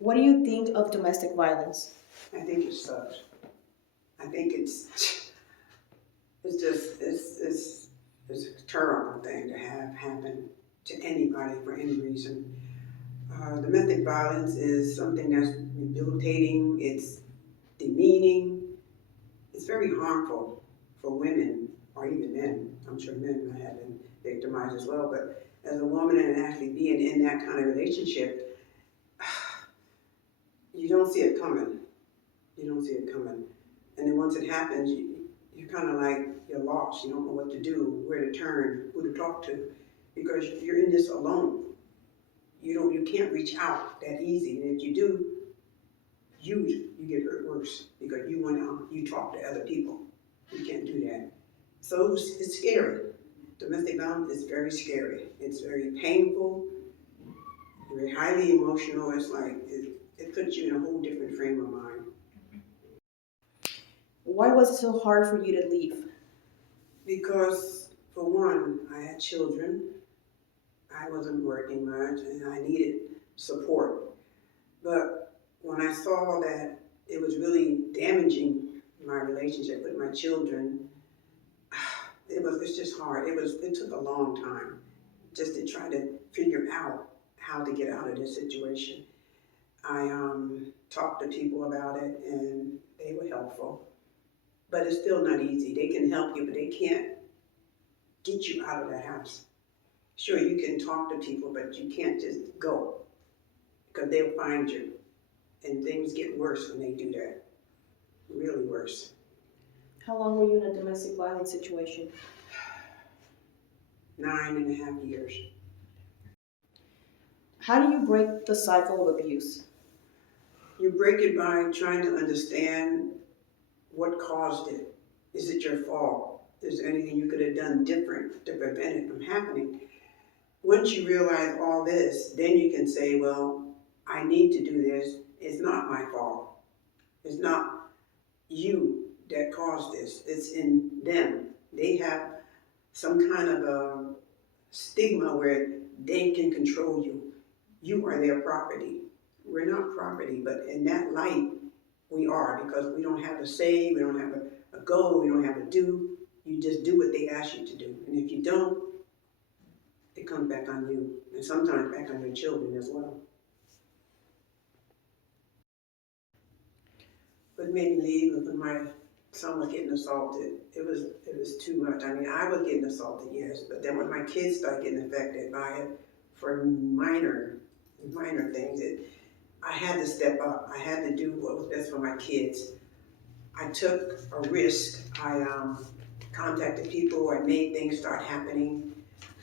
What do you think of domestic violence? I think it sucks. I think it's just it's a terrible thing to have happen to anybody for any reason. Domestic violence is something that's debilitating. It's demeaning. It's very harmful for women or even men. I'm sure men have been victimized as well. But as a woman and actually being in that kind of relationship, you don't see it coming. You don't see it coming. And then once it happens, you're kind of like, you're lost. You don't know what to do, where to turn, who to talk to, because you're in this alone. You can't reach out that easy. And if you do, you get hurt worse because you went out, you talk to other people. You can't do that. So it's scary. Domestic violence is very scary. It's very painful, very highly emotional. It's like, it puts you in a whole different frame of mind. Why was it so hard for you to leave? Because, for one, I had children, I wasn't working much, and I needed support. But when I saw that it was really damaging my relationship with my children, it's just hard. It took a long time just to try to figure out how to get out of this situation. I talked to people about it, and they were helpful. But it's still not easy. They can help you, but they can't get you out of that house. Sure, you can talk to people, but you can't just go because they'll find you. And things get worse when they do that. Really worse. How long were you in a domestic violence situation? 9.5 years. How do you break the cycle of abuse? You break it by trying to understand what caused it. Is it your fault? Is there anything you could have done different to prevent it from happening? Once you realize all this, then you can say, well, I need to do this. It's not my fault. It's not you that caused this. It's in them. They have some kind of a stigma where they can control you. You are their property. We're not property, but in that light, we are, because we don't have a say, we don't have a go, we don't have a do. You just do what they ask you to do. And if you don't, it comes back on you, and sometimes back on your children as well. What made me leave was when my son was getting assaulted. It was too much. I mean, I was getting assaulted, yes, but then when my kids started getting affected by it for minor things, I had to step up. I had to do what was best for my kids. I took a risk. I contacted people. I made things start happening,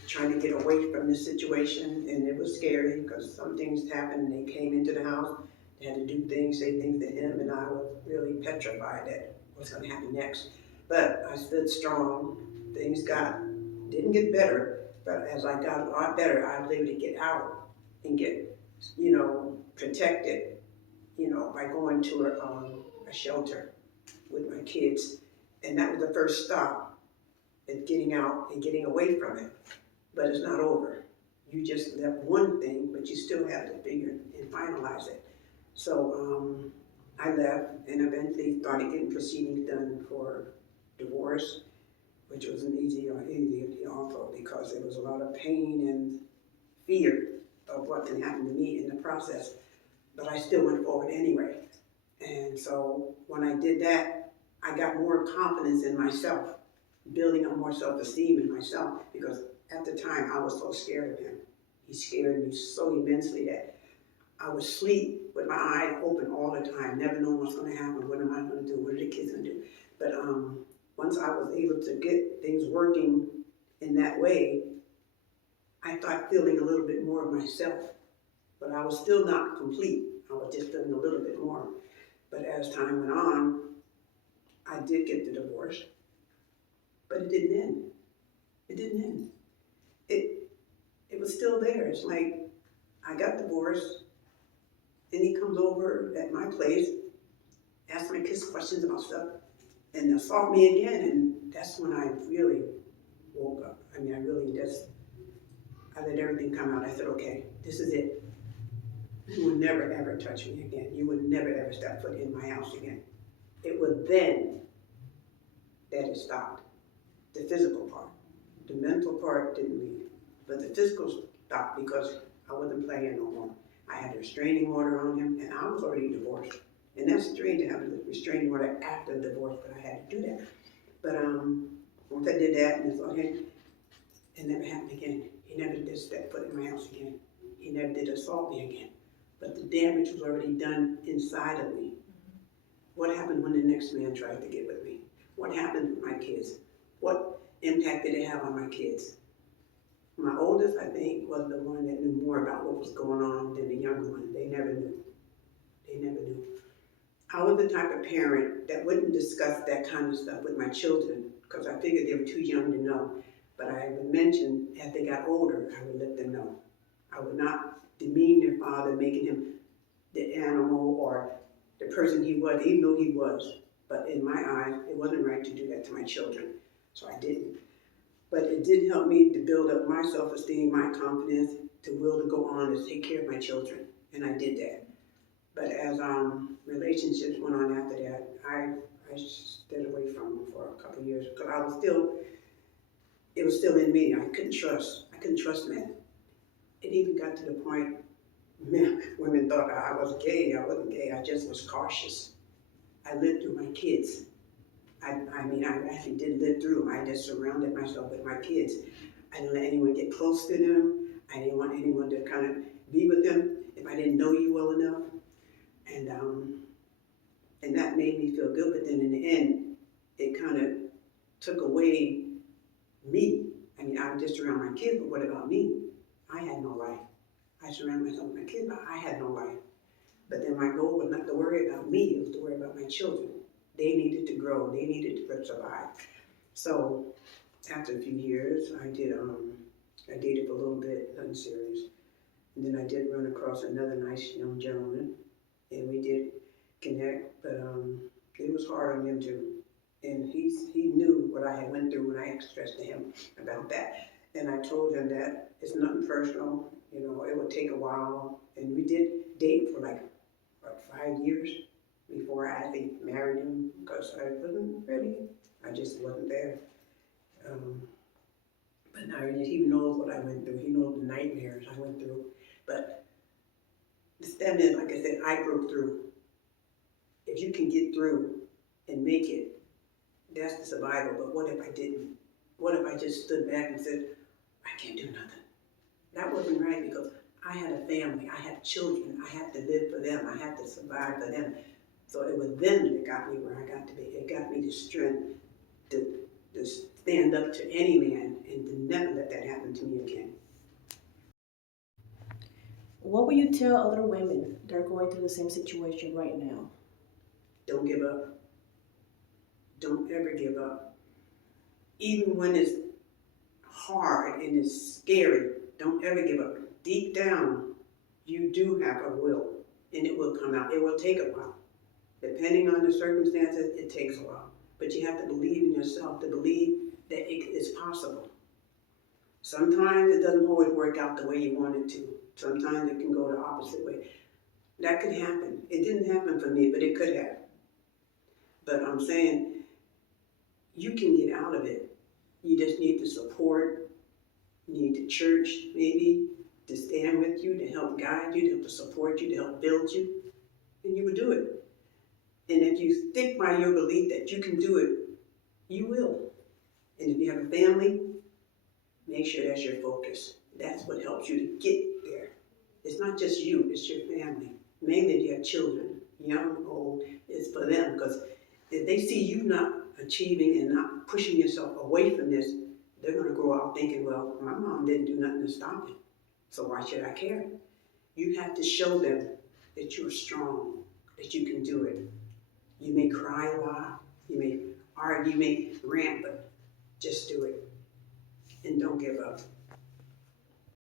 trying to get away from this situation, and it was scary because some things happened and they came into the house. They had to do things, say things to him, and I was really petrified that what's going to happen next. But I stood strong. Things didn't get better, but as I got a lot better, I was able to get out and get, protected, by going to a shelter with my kids. And that was the first stop at getting out and getting away from it. But it's not over. You just left one thing, but you still have to figure and finalize it. So I left and eventually started getting proceedings done for divorce, which wasn't easy also because there was a lot of pain and fear of what can happen to me in the process. But I still went forward anyway. And so when I did that, I got more confidence in myself, building up more self-esteem in myself, because at the time I was so scared of him. He scared me so immensely that I would sleep with my eyes open all the time, never knowing what's going to happen, what am I going to do, what are the kids going to do. But once I was able to get things working in that way, I started feeling a little bit more of myself. But I was still not complete. I was just feeling a little bit more. But as time went on, I did get the divorce, but it didn't end. It didn't end. It was still there. It's like I got divorced, then he comes over at my place, asks my kids questions about stuff, and assault me again. And that's when I really woke up. I mean, I let everything come out. I said, okay, this is it. You will never ever touch me again. You will never ever step foot in my house again. It was then that it stopped. The physical part. The mental part didn't leave. But the physical stopped because I wasn't playing no more. I had a restraining order on him, and I was already divorced. And that's strange to have a restraining order after the divorce, but I had to do that. But once I did that, and it's okay, it never happened again. He never did step foot in my house again. He never did assault me again. But the damage was already done inside of me. What happened when the next man tried to get with me? What happened with my kids? What impact did it have on my kids? My oldest, I think, was the one that knew more about what was going on than the younger one. They never knew. They never knew. I was the type of parent that wouldn't discuss that kind of stuff with my children because I figured they were too young to know. But I would mention, as they got older, I would let them know. I would not demean their father, making him the animal or the person he was, even though he was. But in my eyes, it wasn't right to do that to my children, so I didn't. But it did help me to build up my self-esteem, my confidence, to will to go on and take care of my children, and I did that. But as relationships went on after that, I stayed away from them for a couple of years because it was still in me. I couldn't trust men. It even got to the point, women thought I was gay. I wasn't gay, I just was cautious. I lived through my kids. I mean, I actually did live through them. I just surrounded myself with my kids. I didn't let anyone get close to them. I didn't want anyone to kind of be with them if I didn't know you well enough. And that made me feel good, but then in the end, it kind of took away me. I mean, I was just around my kids, but what about me? I had no life. I surrounded myself with my kids, but I had no life. But then my goal was not to worry about me, it was to worry about my children. They needed to grow, they needed to survive. So after a few years, I dated for a little bit, nothing serious. And then I did run across another nice young gentleman, and we did connect, but it was hard on him too. And he knew what I had went through when I expressed to him about that. And I told him that it's nothing personal, it would take a while. And we did date for like, 5 years before I actually married him because I wasn't ready. I just wasn't there. But now he knows what I went through. He knows the nightmares I went through. But the stem is, like I said, I broke through. If you can get through and make it, that's the survival. But what if I didn't? What if I just stood back and said, I can't do nothing? That wasn't right because I had a family, I had children, I had to live for them, I had to survive for them. So it was them that got me where I got to be. It got me the strength to stand up to any man and to never let that happen to me again. What would you tell other women that are going through the same situation right now? Don't give up. Don't ever give up. Even when it's hard and it's scary, don't ever give up. Deep down, you do have a will, and it will come out. It will take a while. Depending on the circumstances, it takes a while. But you have to believe in yourself, to believe that it is possible. Sometimes it doesn't always work out the way you want it to. Sometimes it can go the opposite way. That could happen. It didn't happen for me, but it could have. But I'm saying, you can get out of it. You just need the support. You need the church, maybe, to stand with you, to help guide you, to help support you, to help build you. And you would do it. And if you stick by your belief that you can do it, you will. And if you have a family, make sure that's your focus. That's what helps you to get there. It's not just you, it's your family. Mainly if you have children, young, old, it's for them. Because if they see you not achieving and not pushing yourself away from this, they're going to grow up thinking, well, my mom didn't do nothing to stop it, so why should I care? You have to show them that you're strong, that you can do it. You may cry a lot, you may argue, you may rant, but just do it. And don't give up.